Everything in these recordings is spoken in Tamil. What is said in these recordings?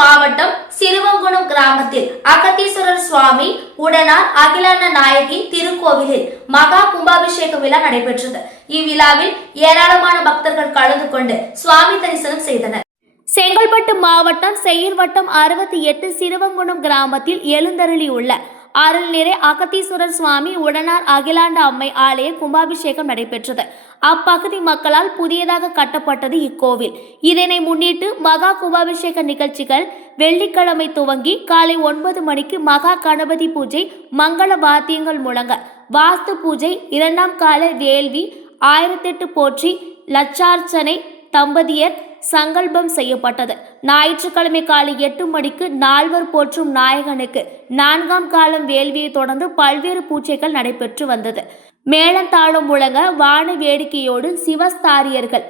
மாவட்டம் சிறுவங்குணம் கிராமத்தில் அகத்தீஸ்வரர் சுவாமி உடனார் அகிலாண்ட நாயகி திருக்கோவிலில் மகா கும்பாபிஷேக விழா நடைபெற்றது. இவ்விழாவில் ஏராளமான பக்தர்கள் கலந்து கொண்டு சுவாமி தரிசனம் செய்தனர். செங்கல்பட்டு மாவட்டம் செயிர் வட்டம் அறுபத்தி எட்டு சிறுவங்குணம் கிராமத்தில் எழுந்தருளி உள்ள அருள்நிறை அகத்தீஸ்வரர் சுவாமி உடனார் அகிலாண்ட அம்மை ஆலய கும்பாபிஷேகம் நடைபெற்றது. அப்பகுதி மக்களால் புதியதாக கட்டப்பட்டது இக்கோவில். இதனை முன்னிட்டு மகா கும்பாபிஷேக நிகழ்ச்சிகள் வெள்ளிக்கிழமை துவங்கி காலை ஒன்பது மணிக்கு மகா கணபதி பூஜை மங்கள வாத்தியங்கள் முழங்க வாஸ்து பூஜை இரண்டாம் கால வேள்வி ஆயிரத்தெட்டு போற்றி லட்சார்ச்சனை தம்பதியர் சங்கல்பம் செய்யப்பட்டது. ஞாயிற்றுக்கிழமை காலை எட்டு மணிக்கு நால்வர் போற்றும் நாயகனுக்கு நான்காம் காலம் வேள்வியை தொடர்ந்து பல்வேறு பூஜைகள் நடைபெற்று வந்தது. மேளந்தாளம் முழங்க வான வேடிக்கையோடு சிவஸ்தாரியர்கள்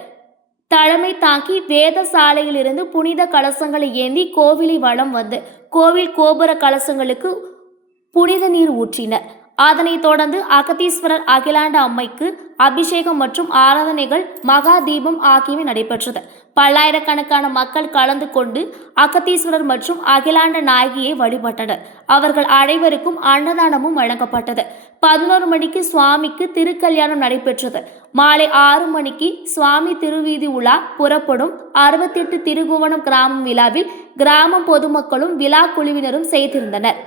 தலைமை தாக்கி வேத சாலையிலிருந்து புனித கலசங்களை ஏந்தி கோவிலை வளம் வந்து கோவில் கோபுர கலசங்களுக்கு புனித நீர் ஊற்றினர். அதனைத் தொடர்ந்து அகதீஸ்வரர் அகிலாண்ட அம்மைக்கு அபிஷேகம் மற்றும் ஆராதனைகள் மகா தீபம் ஆகியவை நடைபெற்றது. பல்லாயிரக்கணக்கான மக்கள் கலந்து கொண்டு அகத்தீஸ்வரர் மற்றும் அகிலாண்ட நாயகியை வழிபட்டனர். அவர்கள் அனைவருக்கும் அன்னதானமும் வழங்கப்பட்டது. பதினோரு மணிக்கு சுவாமிக்கு திருக்கல்யாணம் நடைபெற்றது. மாலை ஆறு மணிக்கு சுவாமி திருவீதி உலா புறப்படும் அறுபத்தெட்டு திருகுவனம் கிராமம் விழாவில் கிராமம் பொதுமக்களும் விழா குழுவினரும் செய்திருந்தனர்.